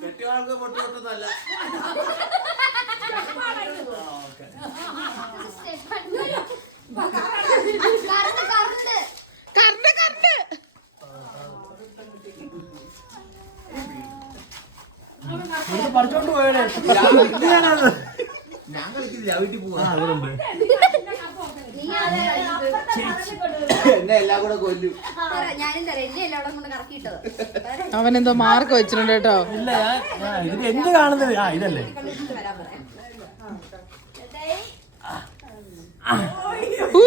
കെട്ടിയാൾക്ക് പൊട്ടി പൊട്ടുന്നല്ല. പഠിച്ചോണ്ട് പോയേ ഞാൻ കളിക്കുന്നില്ല, വീട്ടിൽ പോവാ. എന്നെ എല്ലാം കൂടെ കൊല്ലും. അവനെന്തോ മാർക്ക് വെച്ചിട്ടുണ്ട് കേട്ടോ. ഇല്ല ഇത് എന്ത് കാണുന്നത്? ഇതല്ലേ ഊ